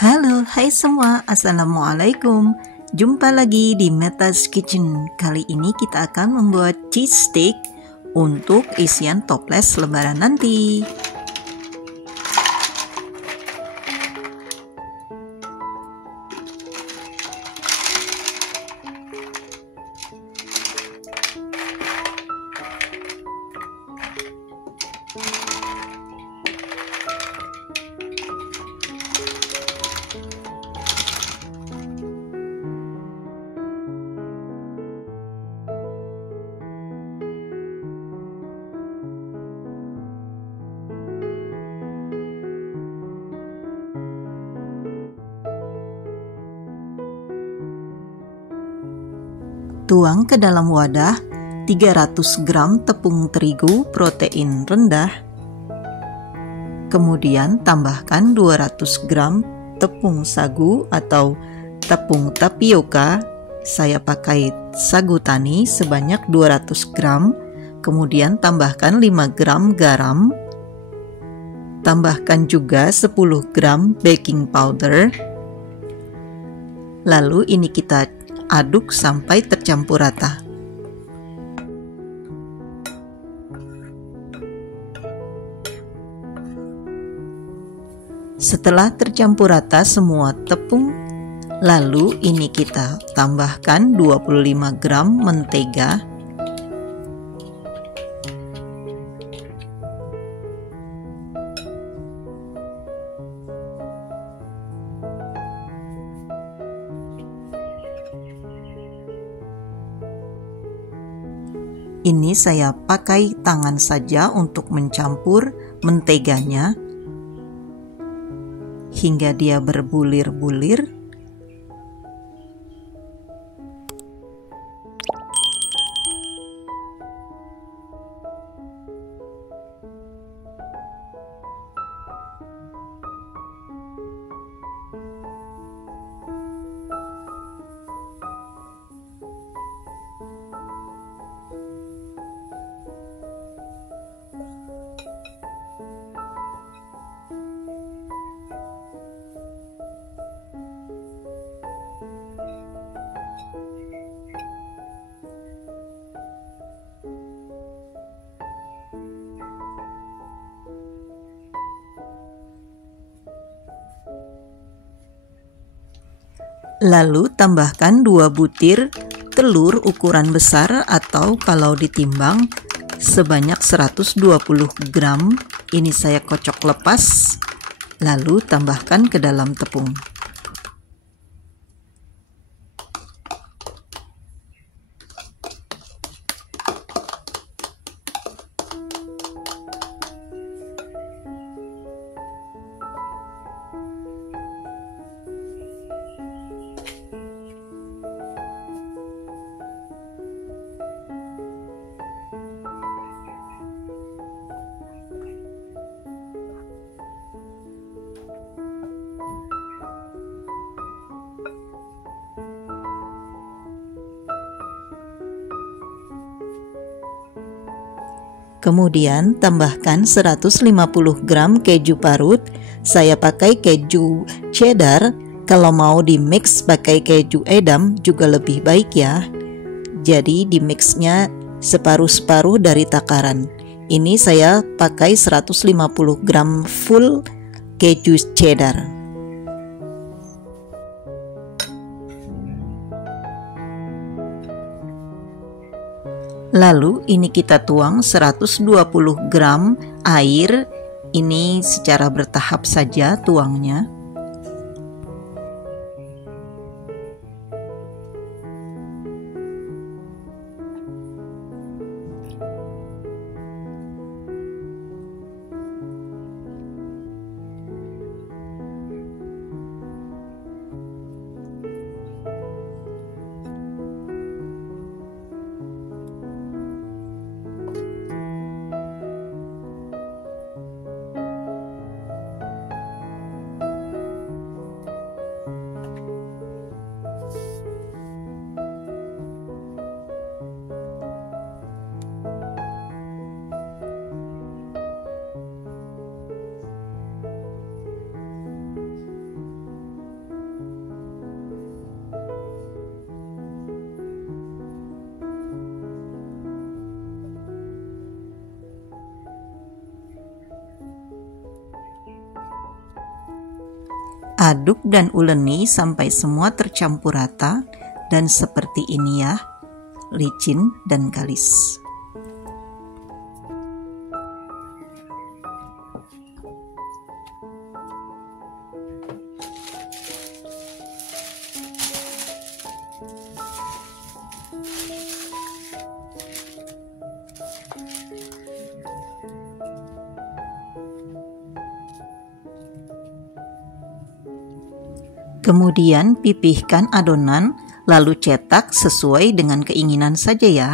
Halo, hai semua, Assalamualaikum. Jumpa lagi di Meta's Kitchen. Kali ini kita akan membuat cheese steak untuk isian toples lebaran nanti. Tuang ke dalam wadah 300 gram tepung terigu protein rendah. Kemudian tambahkan 200 gram tepung sagu atau tepung tapioka. Saya pakai sagu tani sebanyak 200 gram. Kemudian tambahkan 5 gram garam. Tambahkan juga 10 gram baking powder. Lalu ini kita aduk sampai tercampur rata. Setelah tercampur rata semua tepung, lalu ini kita tambahkan 25 gram mentega. Ini saya pakai tangan saja untuk mencampur menteganya hingga dia berbulir-bulir. Lalu tambahkan 2 butir telur ukuran besar atau kalau ditimbang sebanyak 120 gram. Ini saya kocok lepas, lalu tambahkan ke dalam tepung. Kemudian tambahkan 150 gram keju parut. Saya pakai keju cheddar. Kalau mau di mix pakai keju edam juga lebih baik ya. Jadi di mixnya separuh-separuh dari takaran. Ini saya pakai 150 gram full keju cheddar. Lalu ini kita tuang 120 gram air. Ini secara bertahap saja tuangnya. Aduk dan uleni sampai semua tercampur rata dan seperti ini ya, licin dan kalis. Kemudian pipihkan adonan, lalu cetak sesuai dengan keinginan saja ya.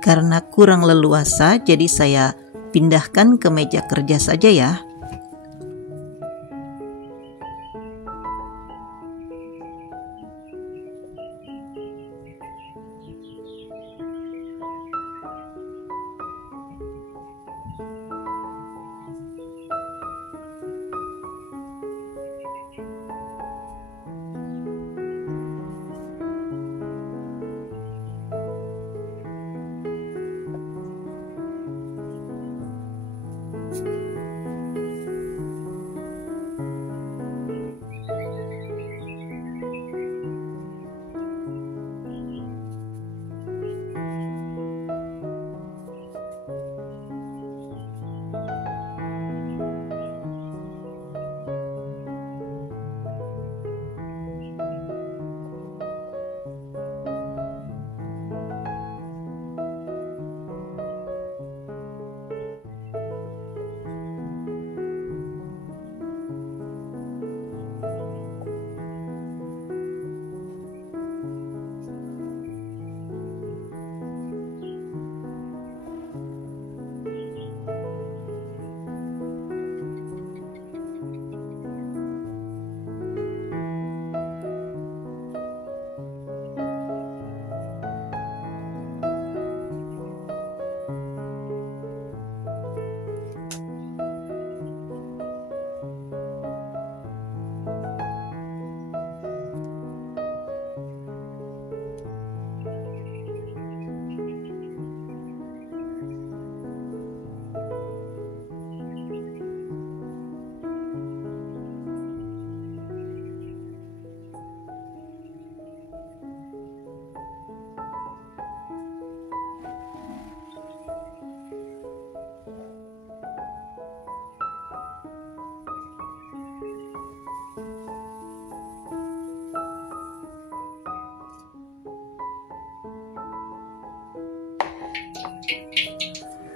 Karena kurang leluasa, jadi saya pindahkan ke meja kerja saja ya.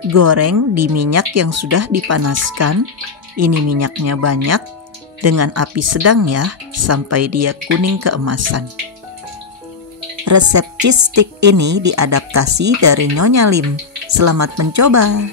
Goreng di minyak yang sudah dipanaskan. Ini minyaknya banyak, dengan api sedang ya, sampai dia kuning keemasan. Resep cheese stick ini diadaptasi dari Nyonya Lim. Selamat mencoba!